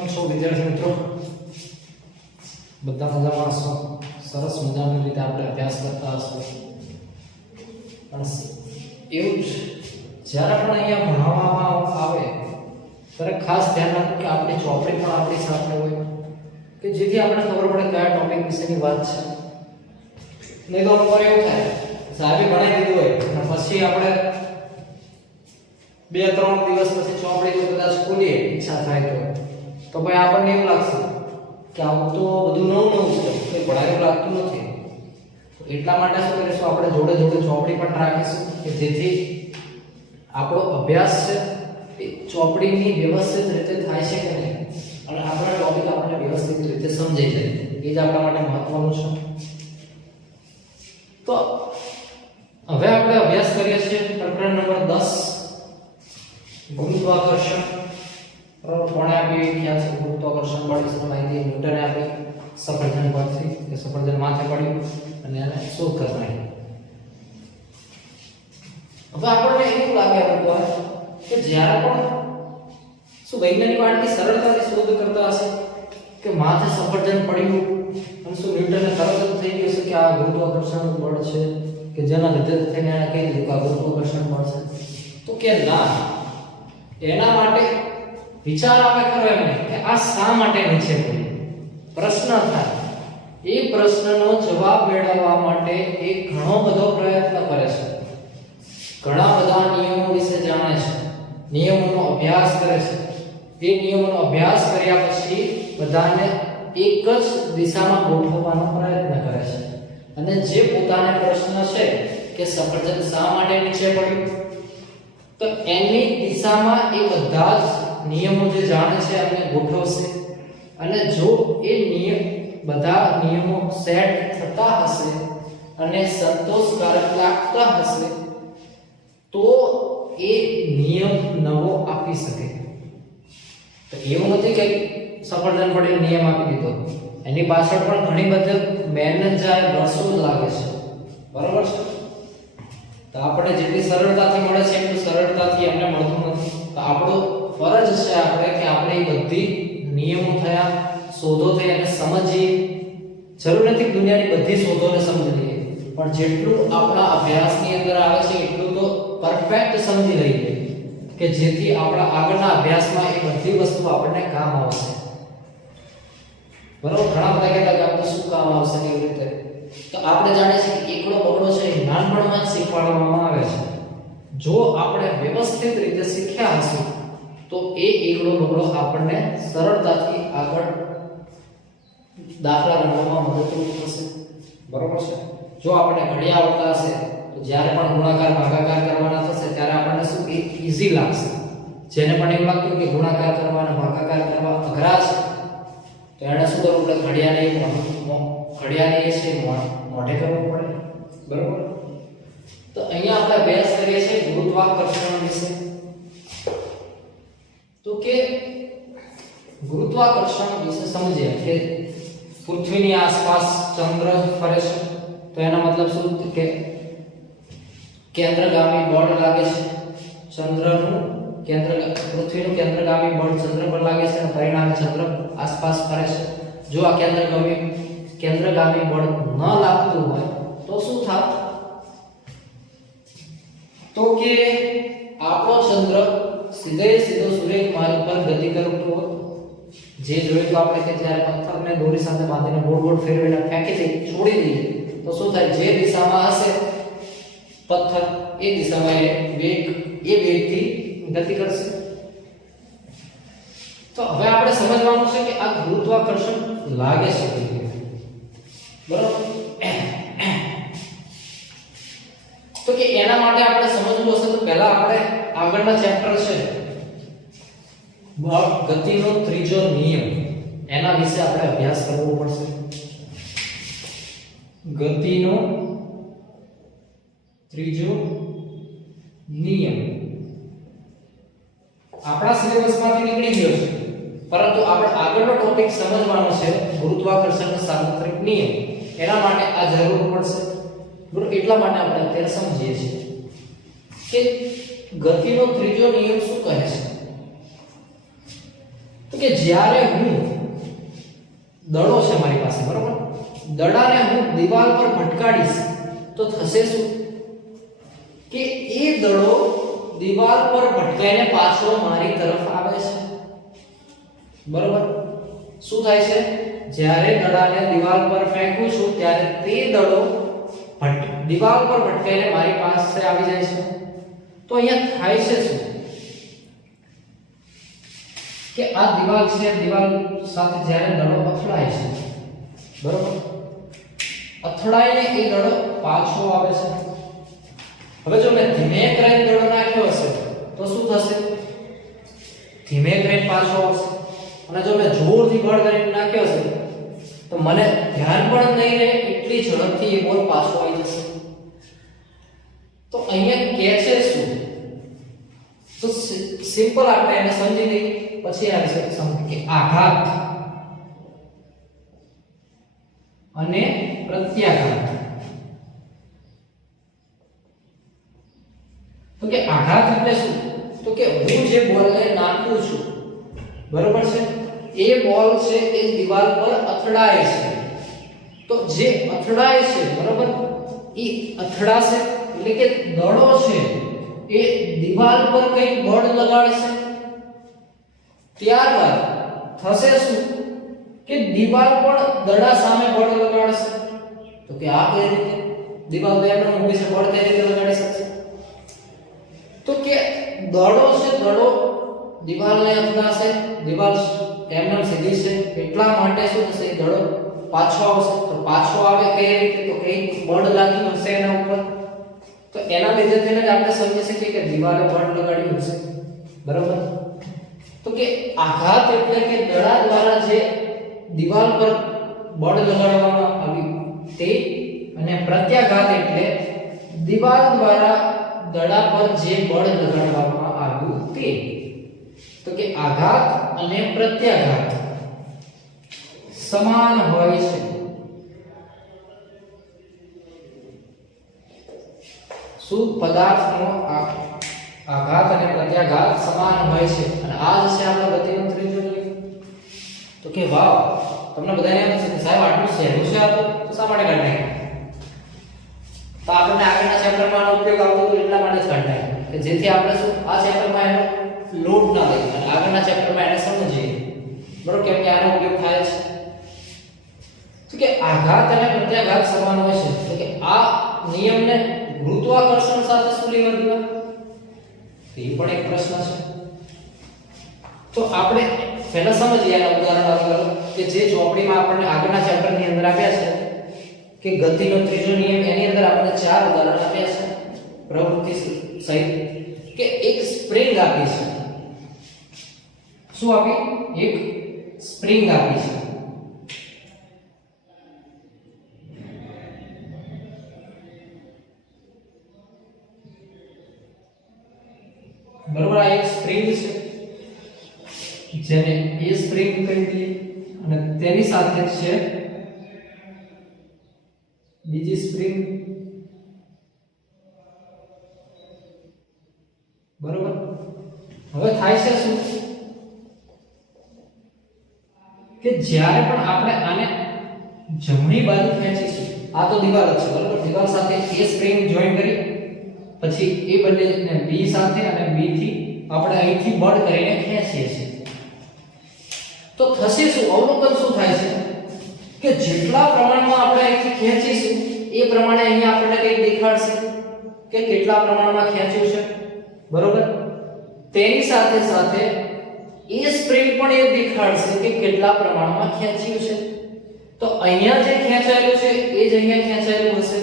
કેમ છો વિદ્યાર્થી મિત્રો? બધા મજામાં છો? સરસ મજાની રીતે આપણે અભ્યાસ કરતા હશો. પણ એવું જ જ્યારે પણ અહીંયા ભણાવવામાં આવે ત્યારે ખાસ ધ્યાન રાખવું કે આપણી ચોપડી પણ આપણી સાથે હોય કે જેથી આપણે ખબર પડે કયા ટોપિક વિશેની વાત છે. નહીં તો અમુક વાર એવું થાય સાહેબે ભણાવી દીધું હોય અને પછી આપણે 2-3 દિવસ પછી ચોપડી જો કદાચ ખોલીએ ઈચ્છા થાય તો ભાઈ આપણને એવું લાગશે કે આવું તો બધું નવું છે, કંઈ ભણાયું લાગતું નથી. એટલા માટે શું કરીશું, આપણે જોડે જોડે ચોપડી પણ રાખીશું કે જેથી આપણો અભ્યાસ છે એ ચોપડીની વ્યવસ્થિત રીતે થાય છે કે નહીં અને આપણા ટોપિક આપણને વ્યવસ્થિત રીતે સમજાઈ જાય, એ જ આપણા માટે મહત્વનું છે. તો હવે આપણે અભ્યાસ કરીએ છીએ પ્રકરણ નંબર 10 ગુરુત્વાકર્ષણ. કોણે આપી ખ્યાલ છે? ગુરુત્વાકર્ષણ બળ વિશે માહિતી ન્યૂટને આપી સફરજન પરથી, કે સફરજન માથે પડ્યું અને એને શોધ કરવાની. હવે આપણને એવું લાગે કે જ્યારે પણ શું વૈજ્ઞાનિકો આટલી સરળતાથી શોધ કરતા હશે કે માથે સફરજન પડ્યું અને શું ન્યૂટનને તરત જ થઈ ગયું છે કે આ ગુરુત્વાકર્ષણ બળ છે, કે જેના લીધે થઈને એને કહી દીધું કે આ ગુરુત્વાકર્ષણ બળ છે? તો કે ના, એના માટે વિચાર આવે ખરો એમને કે આ શા માટે નીચે પડ્યું, પ્રશ્ન થાય. એ પ્રશ્નનો જવાબ મેળવવા માટે એ ઘણો બધો પ્રયત્ન કરે છે, ઘણા બધા નિયમો વિશે જાણે છે, નિયમોનો અભ્યાસ કરે છે. એ નિયમોનો અભ્યાસ કર્યા પછી બધાને એક જ દિશામાં ગોઠવવાનો પ્રયત્ન કરે છે અને જે પોતાને પ્રશ્ન છે કે સફરજન શા માટે નીચે પડ્યું, તો એની દિશામાં એ બધા જ નિયમો જે જાણે છે એમને ગોઠવશે. અને જો એ બધા નિયમો સેટ થતા હશે અને સંતોષકારક લાગતા હશે તો એ નિયમ નવો આપી શકે. તો એવું નથી કે સફરજન પડે નિયમ આપી દીધો, એની પાછળ પણ ઘણી બધી મહેનત જાય, વર્ષો લાગે છે, બરાબર છે? તો આપણે જેટલી સરળતાથી મળે છે એટલું સરળતાથી એમને મળતું નથી. તો આપણો ફરજ છે કે આપણે એ બધી નિયમો થયા, શોધો થઈ અને સમજીએ. જરૂર નથી દુનિયાની બધી શોધોને સમજી લઈએ, પણ જેટલું આપણા અભ્યાસની અંદર આવે છે એટલું તો પરફેક્ટ સમજી લઈએ કે જેથી આપણા આગળના અભ્યાસમાં એ બધી વસ્તુ આપણને કામ આવશે. બરાબર? ઘણા બધા કહેતા કે આપણે શું કામ આવશે ને એવી રીતે. તો આપણે જાણીએ છીએ કે એકડો બગડો છે એ નાનપણમાં જ શીખવાડવામાં આવે છે. જો આપણે વ્યવસ્થિત રીતે શીખ્યા હશું તો એ એકડો બગડો આપણને સરળતાથી આગળ દાખલા ગણવામાં મદદરૂપ થશે, બરાબર છે? જો આપણે ઘડિયા આવડતા હશે તો જ્યારે પણ ગુણાકાર ભાગાકાર કરવાના થશે ત્યારે આપણને શું ઈઝી લાગશે. જેને પણ એવું લાગતું કે ગુણાકાર કરવા અને ભાગાકાર કરવા અઘરા છે તો એને શું કરવું પડે? ઘડિયાને છે મોઢે કરવું પડે, બરાબર? તો અહીંયા આપણે અભ્યાસ કરીએ છીએ ગુરુત્વાકર્ષણ વિશે. તો કે ગુરુત્વાકર્ષણ વિશે સમજીએ કે પૃથ્વીની આસપાસ ચંદ્ર ફરે છે તો એનો મતલબ શું કે કેન્દ્રગામી બળ લાગે છે. પૃથ્વીનું કેન્દ્રગામી બળ ચંદ્ર પર લાગે છે અને પરિણામે ચંદ્ર આસપાસ ફરે છે. જો આ કેન્દ્રગામી બળ ન લાગતું હોય તો શું થાત? તો કે આપણો ચંદ્ર સીધો સૂર્ય માર્ગ પર ગતિ કરતો હોય. જે જોયું તો આપણે કે જ્યારે પથ્થરને દોરી સાથે બાંધીને ગોળ ગોળ ફેરવીને ફેંકી દઈએ, છોડી દઈએ તો શું થાય? જે દિશામાં હશે પથ્થર એ દિશામાં એ વેગથી ગતિ કરશે. તો હવે આપણે સમજવાનું છે કે આ ગુરુત્વાકર્ષણ લાગે છે, બરાબર? તો કે એના માટે આપણે સમજવું હશે તો પહેલા આપણે આગળના ચેપ્ટર છે ગતિનો ત્રીજો નિયમ, એના વિશે આપણે અભ્યાસ કરવો પડશે. ગતિનો ત્રીજો નિયમ આપણા સિલેબસમાંથી નીકળી ગયો છે, પરંતુ આપણે આગળનો ટોપિક સમજવાનો છે ગુરુત્વાકર્ષણનો સાર્વત્રિક નિયમ. એના માટે આ જરૂર પડશે, બરોબર? એટલા માટે આપણે અત્યારે સમજીએ છીએ કે ગતિનો ત્રીજો નિયમ શું કહે છે. તો કે જ્યારે હું દડો છે મારી પાસે, બરોબર, દડાને હું દીવાલ પર ભટકાડીશ તો થશે શું કે એ દડો દીવાલ પર ભટકાઈને પાછો મારી તરફ આવે છે, બરોબર. શું થાય છે? જ્યારે દડાને દીવાલ પર ફેંકું છું ત્યારે તે દડો દીવાલ પર ભટકાઈને મારી પાસે આવી જાય છે. તો અહીંયા થાય છે શું કે આ દીવાલ છે, દીવાલ સાથે જ્યારે દડો અથડાય છે, બરોબર, અથડાઈને એ દડો પાછો આવે છે. હવે જો મેં ધીમે કરીને દડો નાખ્યો હશે તો શું થશે? ધીમે કરીને પાછો આવશે. અને જો મેં જોરથી બળ કરીને નાખ્યો હશે તો મને ધ્યાન પણ નહીં રહે, એટલી ઝડપથી એ બોલ પાછો આવી જશે. તો અહીંયા કે છે શું? તો સિમ્પલ આપણે એને સમજી લઈએ, પછી આ વિશે સમજીએ કે આઘાત અને પ્રત્યાઘાત. તો કે આઘાત એટલે શું? તો કે હું જે બોલને નાખું છું, બરોબર છે, એ બોલ છે એ દીવાલ પર અથડાય છે. તો જે અથડાય છે, બરોબર, એ અથડાશે એટલે કે દડો છે એ દીવાલ પર કઈ બળ લગાડશે. ત્યારબાદ થશે શું કે દીવાલ પણ દડા સામે બળ લગાડશે. તો કે આ કઈ રીતે? દીવાલ તો એમને ઊભી છે, બળ કઈ રીતે લગાડી શકશે? તો કે દડો છે, દડો દીવાલને અથડાશે, દીવાલ એમને સીધી છે, એટલા માટે શું થશે? દડો પાછો આવશે. તો પાછો આવે કઈ રીતે? તો કઈ બળ લાગ્યું હશે એના ઉપર. તો એના લીધે થઈને જ આપણે સમજી શકીએ કે દીવાલે બળ લગાડ્યું હશે, બરોબર. તો કે આઘાત એટલે કે દડા દ્વારા જે દીવાલ પર બળ લગાડવામાં આવ્યું તે, અને પ્રત્યાઘાત એટલે દીવાલ દ્વારા દડા પર જે બળ લગાડવામાં આવ્યું તે. તો કે આઘાત અને પ્રત્યાઘાત સમાન હોય છે. શું પદાર્થનો આઘાત અને પ્રત્યાઘાત સમાન હોય છે? અને આ જ છે આપણો ગતિનો ત્રીજો નિયમ. તો કે વાવ, તમને બધાને એમ છે કે સાહેબ આટલું સહેલું છે આ તો શા માટે કાઢી નાખ્યું? તો આપણને આગળના ચેપ્ટરમાં આનો ઉપયોગ આવતો હતો એટલા માટે જ કાઢી નાખ્યું કે જેથી આપણે શું આ ચેપ્ટરમાં એનો લોડ ના લઈએ અને આગળના ચેપ્ટરમાં એને સમજીએ, બરોબર, કેમ કે આનો ઉપયોગ થાય છે. તો કે આઘાત અને પ્રત્યાઘાત સમાન હોય છે. તો કે આ નિયમને ગુરુત્વાકર્ષણ સાથે શું લેવા દેવા? એ પણ એક પ્રશ્ન છે. તો આપણે પહેલા સમજીએ આના ઉદાહરણ આગળ કે જે ચોપડીમાં આપણને આગળના ચેપ્ટરની અંદર આપ્યા છે કે ગતિનો ત્રીજો નિયમ, એની અંદર આપણે 4 ઉદાહરણ આપ્યા છે પ્રવૃત્તિ સહિત. કે એક સ્પ્રિંગ આપી છે. શું આપી? એક સ્પ્રિંગ આપી છે. બરોબર, આ એક સ્પ્રિંગ છે જેને એ સ્પ્રિંગ કહી દઈએ અને તેની સાથે છે બીજી સ્પ્રિંગ, બરોબર. હવે થાય છે શું કે જ્યારે પણ આપણે આને જમણી બાજુ ખેંચીશું, આ તો દીવાલ છે, બરોબર, દીવાલ સાથે એ સ્પ્રિંગ જોઈન કરી પછી એ બંનેને બી સાથે અને બી થી આપણે અહીંથી બળ કરીને ખેંચીએ છીએ તો થશે શું? અવલોકન શું થાય છે કે જેટલા પ્રમાણમાં આપણે અહીંથી ખેંચીશું એ પ્રમાણે અહીંયા આપણને કંઈક દેખાડશે કે કેટલા પ્રમાણમાં ખેંચ્યું છે, બરોબર. તેની સાથે સાથે એ સ્પ્રિંગ પણ એ દેખાડશે કે કેટલા પ્રમાણમાં ખેંચ્યું છે. તો અહીંયા જે ખેંચાયેલું છે એ જ અહીંયા ખેંચાયેલું હશે.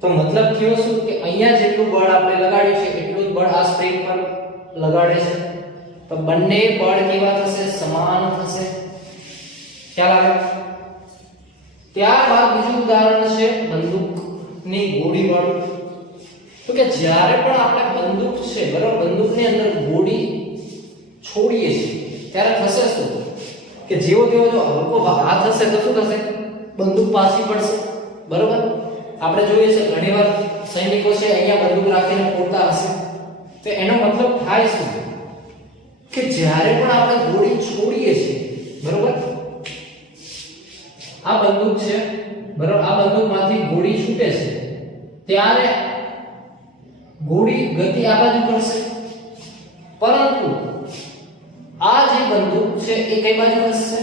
તો મતલબ થયો શું કે અહીંયા જેટલું બળ આપણે લગાડ્યું છે એટલું જ બળ આ સ્પ્રિંગ પર લગાડે છે. તો બંને બળ કેવા થશે? સમાન થશે. ખ્યાલ આવે? ત્યારબાદ બીજું ઉદાહરણ છે બંદૂકની ગોળી વાળું. તો કે જ્યારે પણ આપણે બંદૂક છે, બરાબર, બંદૂકની અંદર ગોળી છોડીએ છીએ ત્યારે થશે શું કે જેવો તેવો જો હલકો હાથ હશે તો શું થશે? બંદૂક પાછી પડશે, બરાબર. આપણે જોઈએ છે ઘણીવાર સૈનિકો છે અહીંયા બંદૂક રાખીને ફોડતા હશે. તો એનો મતલબ થાય શું કે જ્યારે પણ આપણે ગોળી છોડીએ છીએ, બરોબર, આ બંદૂક છે, બરોબર, આ બંદૂકમાંથી ગોળી છૂટે છે ત્યારે ગોળી ગતિ આ બાજુ કરશે, પરંતુ આ જે બંદૂક છે એ કઈ બાજુ ખસશે?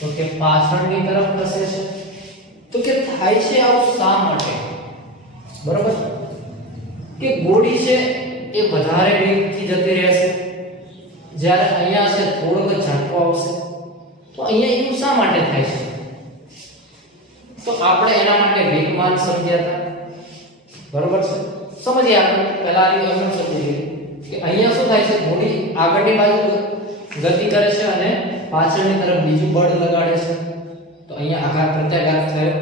તો કે પાછળની તરફ ખસે છે. તો કે થાય છે આવું શા માટે? બરોબર, કે ગોળી છે એ વધારે વેગથી જતી રહેશે, જ્યારે અહીંયા છે થોડોક ઝાટકો આવશે. તો અહીંયા એવું શા માટે થાય છે? તો આપણે એના માટે વેગમાન સમજ્યા હતા, બરોબર છે. સમજીએ આપણે પહેલા આ રીતે સમજીએ કે અહીંયા શું થાય છે, ગોળી આગળની બાજુ ગતિ કરે છે અને પાછળની તરફ બીજું બળ લગાડે છે. તો અહીંયા આઘાત પ્રત્યાઘાત થયો.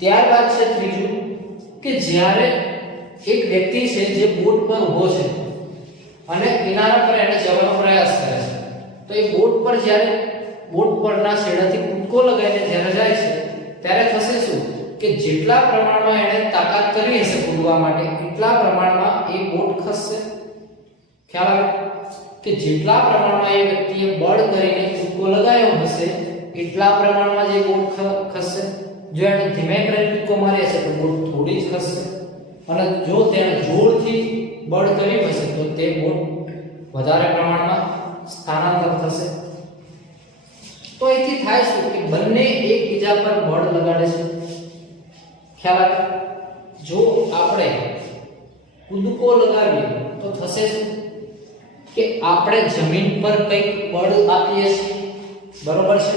ત્યારબાદ છે ત્રીજું કે જ્યારે એક વ્યક્તિ છે જે બોટ પર ઊભો છે અને કિનારા પર એને જવાનો પ્રયાસ કરે છે, તો એ બોટ પર જ્યારે બોટ પરના છેડાથી કૂદકો લગાવીને જ્યારે જાય છે ત્યારે થશે શું કે જેટલા પ્રમાણમાં એને તાકાત કરી હશે કૂદવા માટે એટલા પ્રમાણમાં એ બોટ ખસશે. ખ્યાલ આવે કે જેટલા પ્રમાણમાં એ વ્યક્તિએ બળ કરીને કૂદકો લગાવ્યો હશે એટલા પ્રમાણમાં જે બોટ ખસશે. જો એને ધીમે કરીને કૂદકો માર્યો હશે તો બોટ થોડી જ ખસશે, અને જો તેણે જોરથી બળ કર્યું હશે તો તે બોટ વધારે પ્રમાણમાં સ્થાનાંતર થશે. તો એથી થાય શું કે બંને એકબીજા પર બળ લગાડે છે. ખ્યાલ આવે? જો આપણે કૂદકો લગાવીએ તો થશે શું કે આપણે જમીન પર કંઈક બળ આપીએ છીએ, બરોબર છે,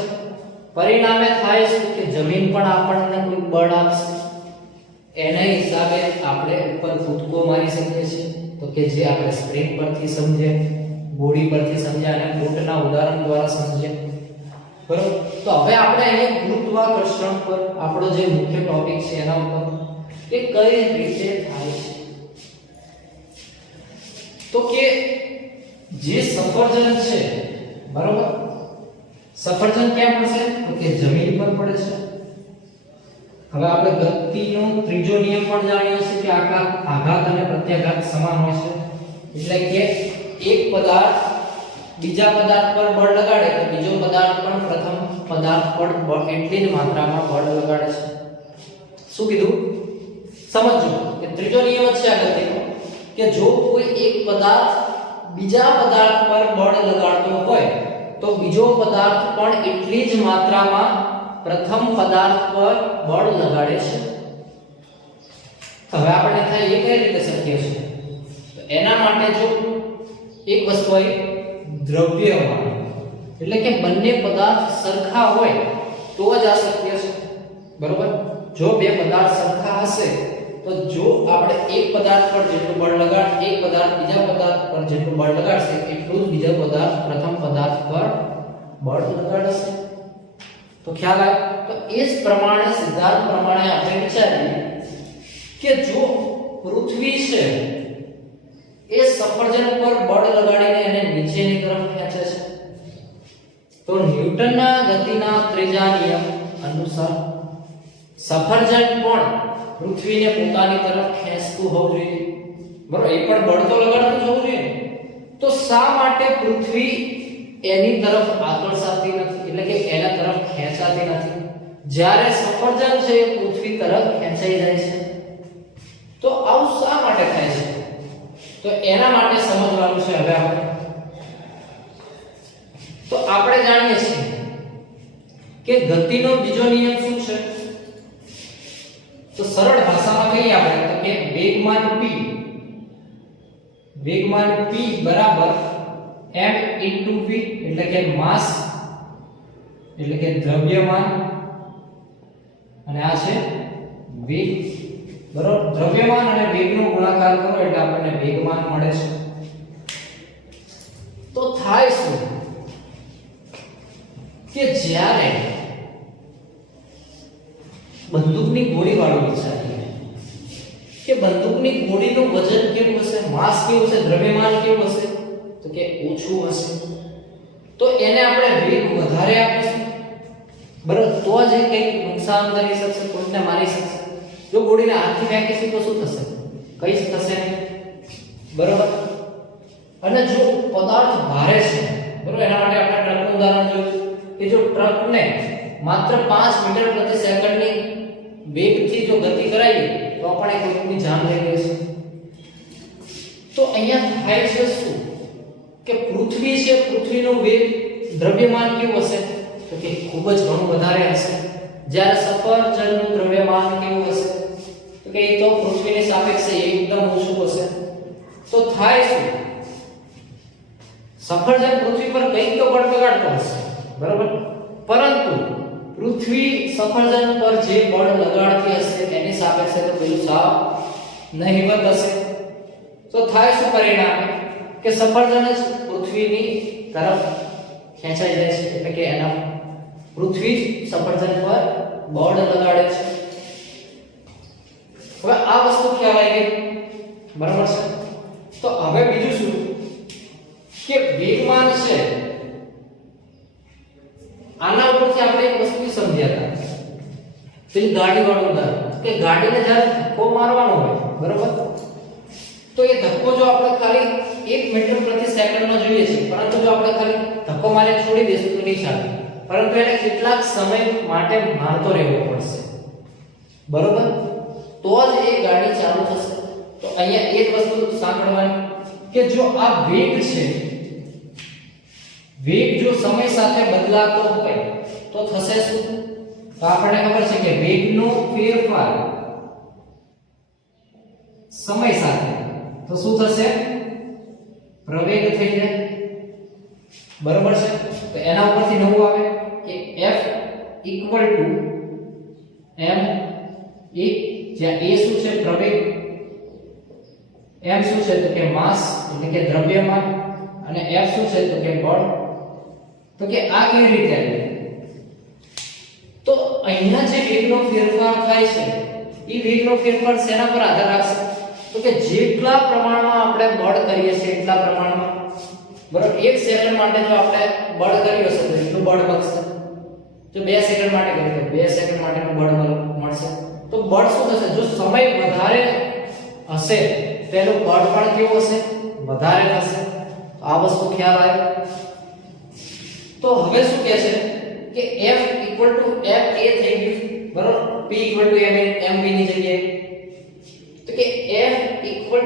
પરિણામે થાય છે કે જમીન પણ આપણને કોઈ બળ આપશે. એના હિસાબે આપણે ઉપર કૂદકો મારી શકીએ છીએ. તો કે જે આપણે સ્પ્રિંગ પરથી સમજ્યા, ગોળી પરથી સમજ્યા અને બોટના ઉદાહરણ દ્વારા સમજ્યા, બરોબર. તો હવે આપણે અહીંયા ગુરુત્વાકર્ષણ પર આપણો જે મુખ્ય ટોપિક છે એના ઉપર કે કઈ રીતે થાય છે. તો કે જે સફરજન છે, બરોબર, સફરજન ક્યાં પડશે? તો કે જમીન પર પડે છે. હવે આપણે ગતિનો ત્રીજો નિયમ પણ જાણીએ છીએ કે આઘાત અને પ્રત્યાઘાત સમાન હોય છે. એટલે કે એક પદાર્થ બીજા પદાર્થ પર બળ લગાડે તો બીજો પદાર્થ પણ પ્રથમ પદાર્થ પર એટલી જ માત્રામાં બળ લગાડે છે. શું કીધું? સમજો કે ત્રીજો નિયમ છે આ ગતિનો કે જો કોઈ એક પદાર્થ બીજા પદાર્થ પર બળ લગાડતો હોય તો બીજો પદાર્થ પણ એટલી જ માત્રામાં પ્રથમ પદાર્થ પર બળ લગાડે છે. હવે આપણે થાય એ કઈ રીતે શક્ય છે? તો એના માટે જો એક વસ્તુ હોય દ્રવ્યમાન, એટલે કે બંને પદાર્થ સરખા હોય તો જ આ શક્ય છે, બરોબર. જો બે પદાર્થ સરખા હશે તો જો આપણે એક પદાર્થ પર જેટલું બળ એક પદાર્થ બીજા પદાર્થ પર જેટલું બળ લગાડશે એટલું જ બીજો પદાર્થ પ્રથમ પદાર્થ પર બળ લગાડશે. તો ખ્યાલ આવે? તો એ જ પ્રમાણે સિદ્ધાંત પ્રમાણે આપણે વિચારીએ કે જો પૃથ્વી છે એ સફરજન પર બળ લગાડીને એને નીચેની તરફ ખેંચે છે, તો ન્યૂટનના ગતિના ત્રીજા નિયમ અનુસાર સફરજન પણ પૃથ્વીને પોતાની તરફ ખેંચતું હોવું જોઈએ, બરોબર. એ પણ બળ તો લગાડતું જ હોવું જોઈએ. તો શા માટે પૃથ્વી એની તરફ આકર્ષાતી નથી, એટલે કે એના તરફ ખેંચાતી નથી, જ્યારે સફરજન છે એ પૃથ્વી તરફ ખેંચાઈ જાય છે? તો આવું શા માટે થાય છે? તો એના માટે સમજવાનું છે. હવે આપણે જાણીએ છીએ કે ગતિનો બીજો નિયમ શું છે? તો સરળ ભાષામાં કહીએ આપણે તો કે વેગમાન p બરાબર m into v, એટલે કે માસ એટલે કે દ્રવ્યમાન, અને આ છે વેગ, બરોબર. દ્રવ્યમાન અને વેગનો ગુણાકાર કરો એટલે આપણને વેગમાન મળે છે. તો થાય શું કે જ્યારે બંદૂકની ગોળી વાળો વિચારીએ કે બંદૂકની ગોળીનું વજન કેવું હશે, માસ કેવું હશે, દ્રવ્યમાન કેવું હશે? તો કે ઓછું હશે. તો એને આપણે વેગ વધારે આપીશું, બરાબર, તો જ એ કંઈક નુકસાન કરી શકશે, કોઈને મારી શકશે. જો ગોળીને હાથથી ફેંકીશું તો શું થશે? કંઈ જ થશે નહીં, બરાબર. અને જો પદાર્થ ભારે છે બરોબર, એના માટે આપણે ટ્રકનું ઉદાહરણ જોયું કે જો ટ્રકને માત્ર 5 મીટર પ્રતિ સેકન્ડની વેગથી જો ગતિ કરાવી તો આપણે કોઈની જાન લઈ લઈશું. તો અહીંયા થાય છે શું કે પૃથ્વી છે, પૃથ્વીનો વેગ દ્રવ્યમાન કેવું હશે તો કે ખૂબ જ ઘણું વધારે હશે. જ્યારે સફરજનનું દ્રવ્યમાન કેવું હશે તો કે એ તો પૃથ્વીની સાપેક્ષે એકદમ ઓછું હશે. તો થાય શું, સફરજન પૃથ્વી પર કંઈક તો બળ લગાડતો હશે બરાબર, પરંતુ પૃથ્વી સફરજન પર જે બળ લગાડતી હશે એની સાપેક્ષે તો પેલું સાવ નહિવત હશે. તો થાય શું પરિણામ કે સફરજન જ પૃથ્વીની તરફ ખેંચાઈ જાય છે, એટલે કે એના પૃથ્વી જ સફરજન પર બળ લગાડે છે. હવે આ વસ્તુ ખ્યાલ આવી ગઈ બરાબર છે. તો હવે બીજું શું કે વેગમાન છે, આના ઉપરથી આપણે એક વસ્તુ સમજ્યા હતા પેલી ગાડી વાળું ઉદાહરણ કે ગાડીને જ્યારે ધક્કો મારવાનો હોય બરાબર, તો એ ધક્કો જો આપણે ખાલી 1 મીટર પ્રતિ સેકન્ડમાં જોઈએ છે, પરંતુ જો આપણે ખાલી ધક્કો મારીને છોડી દઈશું તો નહીં ચાલે, પરંતુ એને કેટલાક સમય માટે મારતો રહેવો પડશે બરોબર, તો જ એ ગાડી ચાલુ થશે. તો અહીંયા એક વસ્તુ સાંભળવાની કે જો આ વેગ છે, વેગ જો સમય સાથે બદલાતો હોય તો થશે શું, તો આપણને ખબર છે કે વેગનો ફેરફાર સમય સાથે તો શું થશે, પ્રવેગ થઈ જાય બરોબર છે. તો એના ઉપરથી નવું આવે કે F = m e, જ્યાં a શું છે પ્રવેગ, m શું છે તો કે માસ એટલે કે દ્રવ્યમાન, અને F શું છે તો કે બળ. તો કે આ કેવી રીતે આવે, તો અહીંયા જે વેગનો ફેરફાર થાય છે એ વેગનો ફેરફાર શેના પર આધાર રાખશે તો કે જેટલા પ્રમાણમાં આપણે બળ કરીએ છીએ એટલા પ્રમાણમાં બરાબર. 1 સેકન્ડ માટે જો આપણે બળ કર્યું હશે તો એટલું બળ મળશે, જો 2 સેકન્ડ માટે કરીએ તો 2 સેકન્ડ માટેનું બળ મળશે. તો બળ શું થશે, જો સમય વધારે હશે તેનું બળ પણ કેવું હશે, વધારે થશે. આ વસ્તુ ખ્યાલ આવે. તો હવે શું કહે છે કે F = fa થઈ ગયું બરાબર, P = mv ની જગ્યાએ, તો કે F = ma.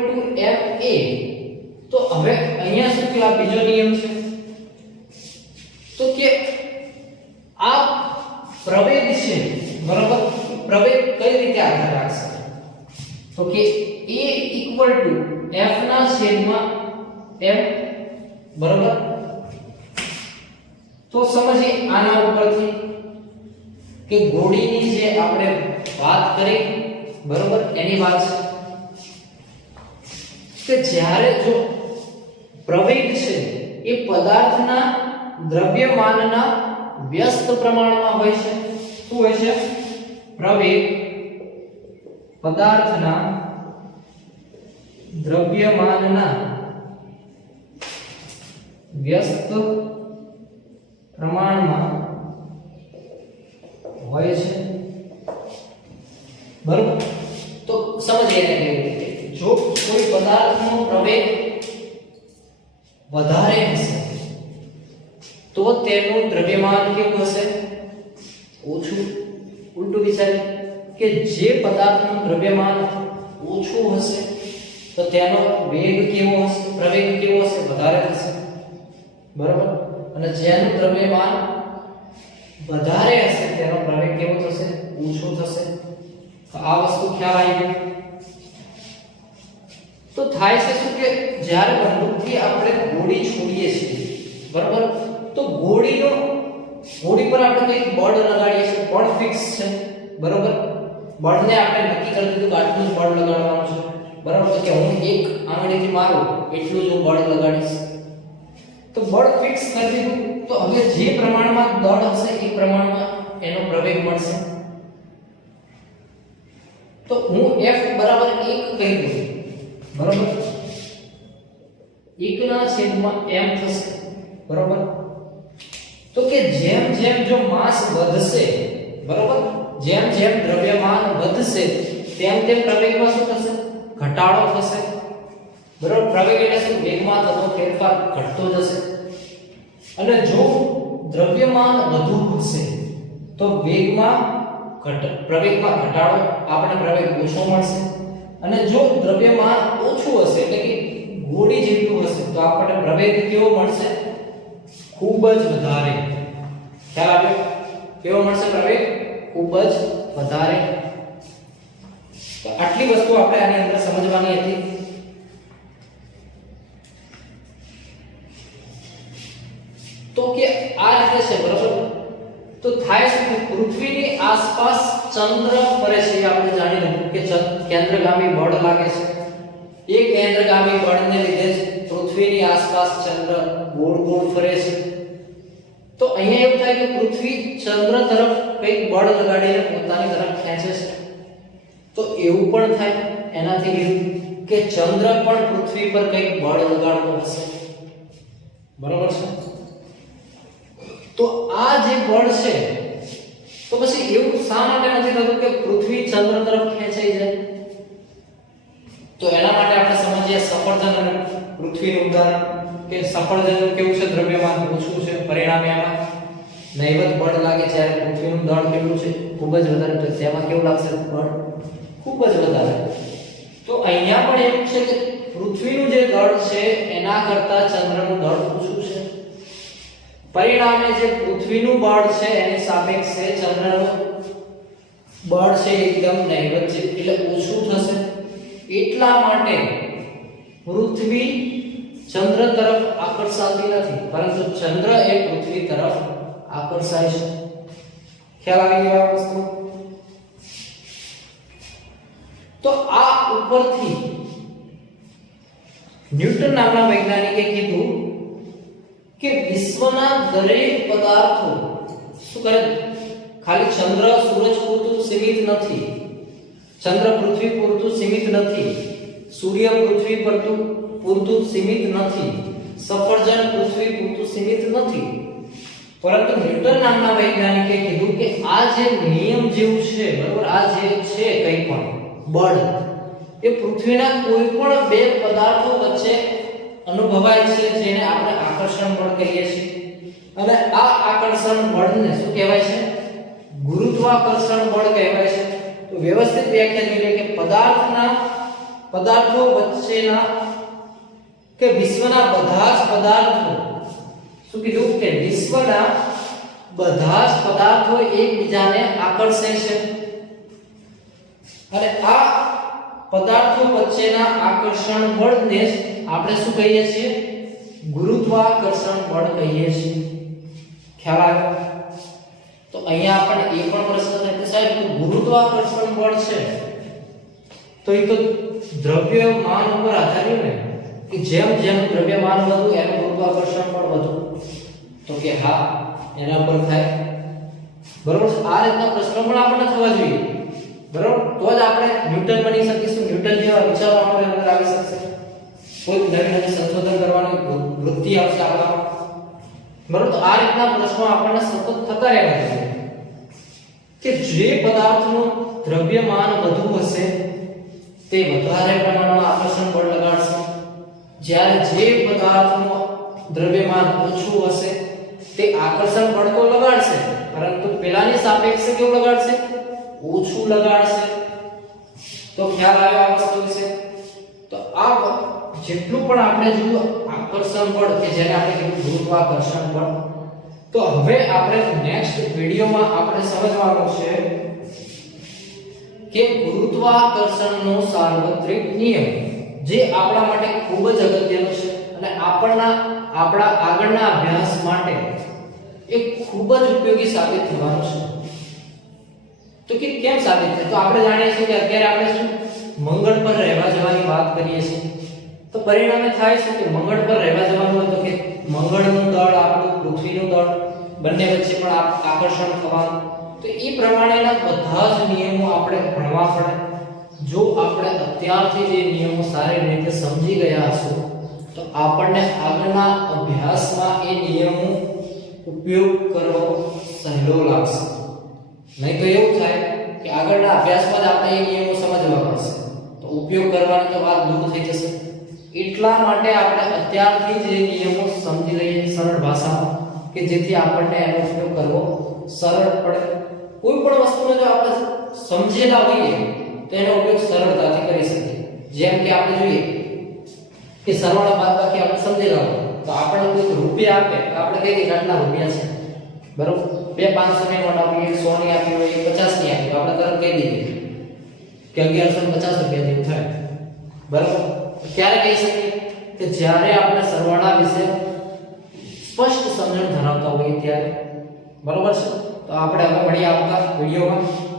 તો હવે અહીંયા શું કે આ બીજો નિયમ છે, તો કે આ પ્રવેગ છે બરાબર, પ્રવેગ કઈ રીતે આધાર રાખશે તો કે a = f ના છેદમાં m બરાબર. તો સમજીએ આના ઉપરથી કે ગોળીની જે આપણે વાત કરી બરાબર એની વાત છે કે જ્યારે જો પ્રવેગ છે એ પદાર્થના દ્રવ્યમાનના વ્યસ્ત પ્રમાણમાં હોય છે. શું હોય છે, પ્રવેગ પદાર્થના દ્રવ્યમાનના વ્યસ્ત પ્રમાણમાં હોય છે બરાબર. તો સમજીએ એને કેવી રીતે, જો કોઈ પદાર્થનો પ્રવેગ વધારે હશે તો તેનું દ્રવ્યમાન કેવું હશે, ઓછું. ઉલટું વિચારીએ કે જે પદાર્થનું દ્રવ્યમાન ઓછું હશે તો તેનો વેગ કેવો હશે, પ્રવેગ કેવો હશે, વધારે થશે બરાબર. અને જેનું દ્રવ્યમાન વધારે હશે તેનો પ્રવેગ કેવો થશે, ઓછો થશે. તો આ વસ્તુ ખ્યાલ આવી ગઈ. તો થાય છે શું કે જ્યારે બંદૂકથી આપણે ગોળી છોડીએ છીએ બરાબર, તો ગોળી પર આપણે કંઈક બળ લગાડીએ છીએ, બળ ફિક્સ છે બરાબર. બળને આપણે નક્કી કરી દીધું કે આટલું જ બળ લગાડવાનું છે બરાબર, તો કે હું એક આંગળીથી મારું એટલું જ હું બળ લગાડીશ. તો બળ ફિક્સ કરી દીધું, તો હવે જે પ્રમાણમાં દળ હશે એ પ્રમાણમાં એનો પ્રવેગ મળશે. તો હું F = 1 કહી દઉં બરાબર, 1/m થશે બરાબર. તો કે જેમ જેમ જો માસ વધશે બરાબર, જેમ જેમ દ્રવ્યમાન વધશે તેમ તેમ પ્રવેગમાં શું થશે, ઘટાડો થશે. બરાબર, પ્રવેગ એટલે શું? વેગમાં થતો ફેરફાર ઘટતો જશે. અને જો દ્રવ્યમાન વધુ વધશે તો પ્રવેગમાં ઘટાડો, આપણે પ્રવેગ ઓછો મળશે. અને જો દ્રવ્યમાન ઓછું હશે એટલે કે ગોળી જેટલું હશે તો આપણને પ્રવેગ કેવો મળશે? ખૂબ જ વધારે. ખ્યાલ આવ્યો? કેવો મળશે પ્રવેગ? ખૂબ જ વધારે. તો આટલી વસ્તુ આપણે આની અંદર સમજવાની હતી. તો કે આ રીતે છે, બરાબર. તો થાય શું કે પૃથ્વીની આસપાસ ચંદ્ર ફરે છે. આપણે જાણી લીધું કે કેન્દ્રગામી બળ લાગે છે. એ કેન્દ્રગામી બળને લીધે જ પૃથ્વીની આસપાસ ચંદ્ર ગોળ ગોળ ફરે છે. તો અહીંયા એવું થાય કે પૃથ્વી ચંદ્ર તરફ કંઈક બળ લગાડીને પોતાની તરફ ખેંચે છે. તો એવું પણ થાય એનાથી વિરુદ્ધ કે ચંદ્ર પણ પૃથ્વી પર કંઈક બળ લગાડતો હશે. બરાબર છે? તો આ જે બળ છે, તો પછી એવું શા માટે નથી થતું કે પૃથ્વી ચંદ્ર તરફ ખેંચાઈ જાય? તો એના માટે આપણે સમજીએ સફરજન અને પૃથ્વીનું ઉદાહરણ. કે સફરજનનું કેવું છે? દ્રવ્યમાન ઓછું છે, પરિણામે આમાં નહીવત બળ લાગે. જ્યારે પૃથ્વીનું દળ કેટલું છે? ખૂબ જ વધારે. તો તેમાં કેવું લાગશે? બળ ખૂબ જ વધારે. તો અહીંયા પણ એવું છે કે પૃથ્વીનું જે દળ છે એના કરતા ચંદ્રનું દળ ઓછું છે. પરિણામે જે પૃથ્વીનું બળ છે એની સાપેક્ષે ચંદ્રનું બળ છે એકદમ નહીવત છે, એટલે ઓછું થશે. એટલા માટે પૃથ્વી ચંદ્ર તરફ આકર્ષાતી નથી, પરંતુ ચંદ્ર એ પૃથ્વી તરફ આકર્ષાય છે. ખ્યાલ આવી ગયો આ વસ્તુ? તો આ ઉપરથી ન્યૂટન નામના વૈજ્ઞાનિકે કીધું કે વિશ્વના દરેક પદાર્થો શું કરે? ખાલી ચંદ્ર સૂરજ પૂરતું સીમિત નથી, ચંદ્ર પૃથ્વી પૂરતું સીમિત નથી, સૂર્ય પૃથ્વી પૂરતું સીમિત નથી, સફરજન પૃથ્વી પૂરતું સીમિત નથી. પરંતુ ન્યૂટન નામના વૈજ્ઞાનિકે કીધું કે આ જે નિયમ જેવું છે, બરાબર, આ જે છે કંઈ પણ બળ એ પૃથ્વીના કોઈ પણ બે પદાર્થો વચ્ચે અનુભવાય છે, જેને આપણે આકર્ષણ બળ કહીએ છીએ. અને આ આકર્ષણ બળને શું કહેવાય છે? ગુરુત્વાકર્ષણ બળ કહેવાય છે. તો વ્યવસ્થિત વ્યાખ્યા જોઈએ કે પદાર્થો વચ્ચેના કે વિશ્વના બધા જ પદાર્થો, શું કીધું કે વિશ્વના બધા જ પદાર્થો એકબીજાને આકર્ષે છે. અને આ પદાર્થો વચ્ચેના આકર્ષણ બળને જ આપણે શું કહીએ છીએ? ગુરુત્વાકર્ષણ બળ કહીએ છીએ. ખ્યાલ આવ્યો? તો અહીંયા આપણને એ પણ પ્રશ્ન થાય કે સાહેબ ગુરુત્વાકર્ષણ બળ છે તો એ તો દ્રવ્યમાન ઉપર આધારિત ને, કે જેમ જેમ દ્રવ્યમાન વધુ એનું ગુરુત્વાકર્ષણ બળ વધુ. તો કે હા, એના પર થાય. બરોબર? આ રીતના પ્રશ્નો પણ આપણને થવા જોઈએ. બરોબર? તો જ આપણે ન્યૂટન બની શકીશું, ન્યૂટન જેવા વિચારો આપણે અંદર આવી શકશે, કોઈ નવી સંશોધન કરવાની વૃત્તિ આવશે આપણામાં. બરોબર? તો આ રીતના પ્રશ્નો આપણને સતત થતા રહેવા જોઈએ કે જે પદાર્થનું દ્રવ્યમાન વધુ હશે તે વધારે પ્રમાણમાં આકર્ષણ બળ લગાડશે, જ્યારે જે પદાર્થનું દ્રવ્યમાન ઓછું હશે તે આકર્ષણ બળ તો લગાડશે, પરંતુ પેલાની સાપેક્ષે કેવું લગાડશે? ઓછું લગાડશે. તો ખ્યાલ આવ્યો આ વસ્તુ વિશે? તો આ જેટલું પણ આપણે જોયું આકર્ષણ બળ કે જેને આપણે કીધું ગુરુત્વાકર્ષણ બળ, તો હવે આપણે નેક્સ્ટ વિડિયોમાં આપણે સમજવાનું છે કે ગુરુત્વાકર્ષણનો સાર્વત્રિક નિયમ, જે આપણા માટે ખૂબ જ અગત્યનો છે અને આપણા આગળના અભ્યાસ માટે એ ખૂબ જ ઉપયોગી સાબિત થવાનું છે. તો કે કેમ સાબિત થાય? તો આપણે જાણીએ છીએ કે અત્યારે આપણે શું મંગળ પર રહેવા જવાની વાત કરીએ છીએ. તો પરિણામે થાય છે કે મંગળ પર રહેવા જવાનું હોય તો કે મંગળનું દળ આપણું પૃથ્વીનું દળ બંને વચ્ચે પણ આકર્ષણ થવાનું. તો એ પ્રમાણેના બધા જ નિયમો આપણે ભણવા પડે. જો આપણે અત્યારથી જે નિયમો સારી રીતે સમજી ગયા હશું તો આપણને આગળના અભ્યાસમાં એ નિયમો ઉપયોગ કરવો સહેલો લાગશે. નહીં તો એવું થાય કે આગળના અભ્યાસમાં જ આપણે એ નિયમો સમજવા પડશે તો ઉપયોગ કરવાની તો વાત દૂર થઈ જશે. એટલા માટે આપણે અત્યારથી જ એ નિયમો સમજી લઈએ સરળ ભાષામાં કે જેથી આપણને એનો ઉપયોગ કરવો સરળ પડે. કોઈ પણ વસ્તુને જો આપણે સમજેલા હોઈએ તો એનો ઉપયોગ સરળતાથી કરી શકીએ. જેમ કે આપણે જોઈએ કે સરવાળા બાદબાકી આપણે સમજેલા હોય તો આપણે કોઈ રૂપિયા આપે તો આપણે કહીએ કે આટલા રૂપિયા છે, બરોબર. બે 500 ની નોટ આપી, 100 ની આપી હોય, 50 ની આપી, આપણે તરત કહી દઈએ કે 1150 રૂપિયા જેવું થાય, બરોબર. ક્યારે કહી શકીએ કે જ્યારે આપણે સરવાળા વિશે સ્પષ્ટ સમજણ ધરાવતા હોઈએ ત્યારે, બરોબર છે. તો આપણે હવે મળીએ આવતા વિડિયોમાં.